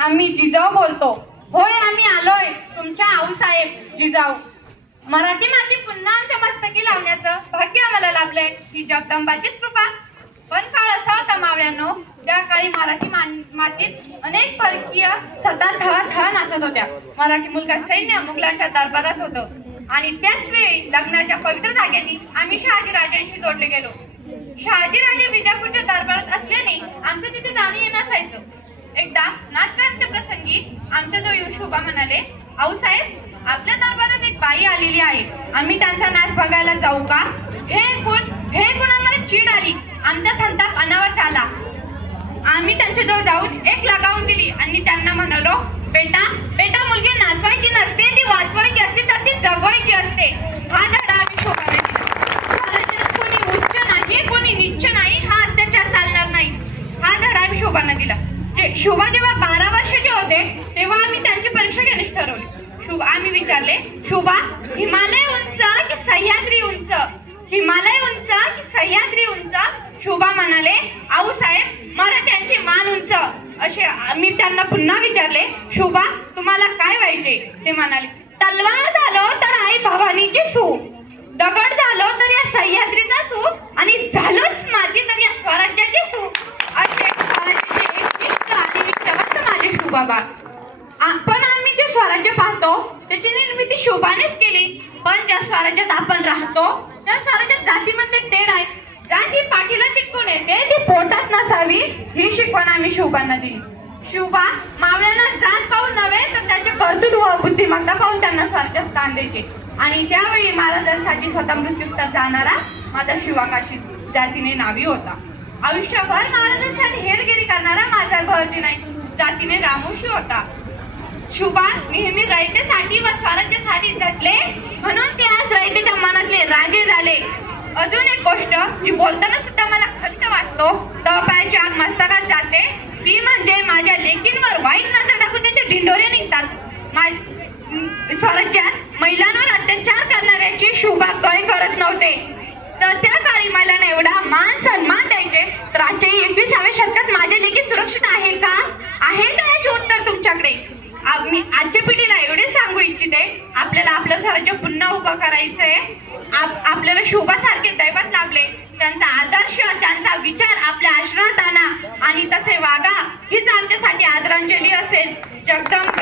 आम्ही जिजाऊ बोलतो. होय, आम्ही आलोय तुमच्या आऊसाहेब जिजाऊ. मराठी माती पुन्हा आमच्या मस्तकी लावण्याचं भाग्य आम्हाला लाभलंय, ही जगदंबाचीच कृपा. पण काळ असा होता मावळ्यांनो, त्या काळी मराठी मातीत अनेक परकीय सत्ता थळा नाचत होत्या. मराठी मुलगा सैन्य मुघलांच्या दरबारात होतं आणि त्याच वेळी लग्नाच्या पवित्र जागेनी आम्ही शहाजीराजांशी जोडले गेलो. शहाजीराजे विजापूरच्या दरबारात असल्याने आमचं तिथे जाणं येणं असायचं. एकदा नाचगाण्याच्या प्रसंगी आमच्या जो शोभा म्हणाले, आऊसाहेब आपल्या दरबारात एक बाई आलेली आहे, आम्ही त्यांचा नाच बघायला जाऊ का? हे गुण आम्हाला चीड आली. आमचा संताप अनावर झाला. आम्ही त्यांच्याजवळ जाऊन एक लगावून दिली आणि त्यांना म्हणालो, बेटा मुलगी नाचवायची नसते, ती वाचवायची असते, तर ती जगवायची असते. हा धडा आम्ही शोभाने दिला. कोणी उच्च नाही, कोणी नीच नाही, हा अत्याचार चालणार नाही, हा धडा आम्ही शोभाने दिला. शोभा जेव्हा 12 वर्षाचे होते तेव्हा आम्ही त्यांची परीक्षा घेण्यास ठरवली. आम्ही विचारले, शोभा हिमालय उंच की सह्याद्री उंच? हिमालय उंच की सह्याद्री उंच? शोभा म्हणाले, आऊसाहेब मराठ्यांची मान उंच. असे आम्ही त्यांना पुन्हा विचारले, शोभा तुम्हाला काय व्हायचे? ते म्हणाले, तलवार झालो तर आई भवानीची सू, दगड झालो तर या सह्याद्रीचा सू, आणि झालोच माती तर या स्वराज्याची सू. असे माझे शोभाबा. पण आम्ही जे स्वराज्य पाहतो त्याची निर्मिती शोभानेच केली. पण ज्या स्वराज्यात आपण राहतो त्या स्वराज्यात जातीमध्ये तेढ आहे. जाती पाठीला चिटकून येते, ती पोटात नसावी, ही शिकवण आम्ही शोभांना दिली. शोभा मावळ्यांना जात पाहून नव्हे तर त्याचे कर्तृत्व व बुद्धिमत्ता पाहून त्यांना स्वराज्यात स्थान द्यायचे. आणि त्यावेळी महाराजांसाठी स्वतः मृत्यूस्तर जाणारा माझा शिवाकाशी जातीने नावी होता. आयुष्यभर महाराजांसाठी हेरगिरी करणारा माझा भरती नाही जातीने रामोशी होता. शुभा नेहमी रयतेसाठी व स्वराज्यासाठी झटले, म्हणून ते आज रयतेच्या मनातले राजे झाले. अजून एक गोष्ट जी बोलताना सुद्धा मला खंत वाटतो, तळपायाची आग मस्तकात जाते, ती म्हणजे माझ्या लेकींवर वाईट नजर टाकून त्याचे ढिंडोरे निघतात. स्वराज्यात महिलांवर अत्याचार करणाऱ्याची शुभा काही करत नव्हते. तर त्या काळी मला एवढा मान सन्मान द्यायचे, तर आजच्या 21व्या शतकात माझे लेकी सुरक्षित आहे का? आहे का याचे उत्तर तुमच्याकडे? मी आजच्या पिढीला एवढे सांगू इच्छिते, आपल्याला आपलं स्वराज्य पुन्हा उभं करायचंय. आपल्याला शोभासारखे दैवत लाभले, त्यांचा आदर्श त्यांचा विचार आपल्या आश्रमात आणा आणि तसे वागा, हीच आमच्यासाठी आदरांजली असेल. जगदंब.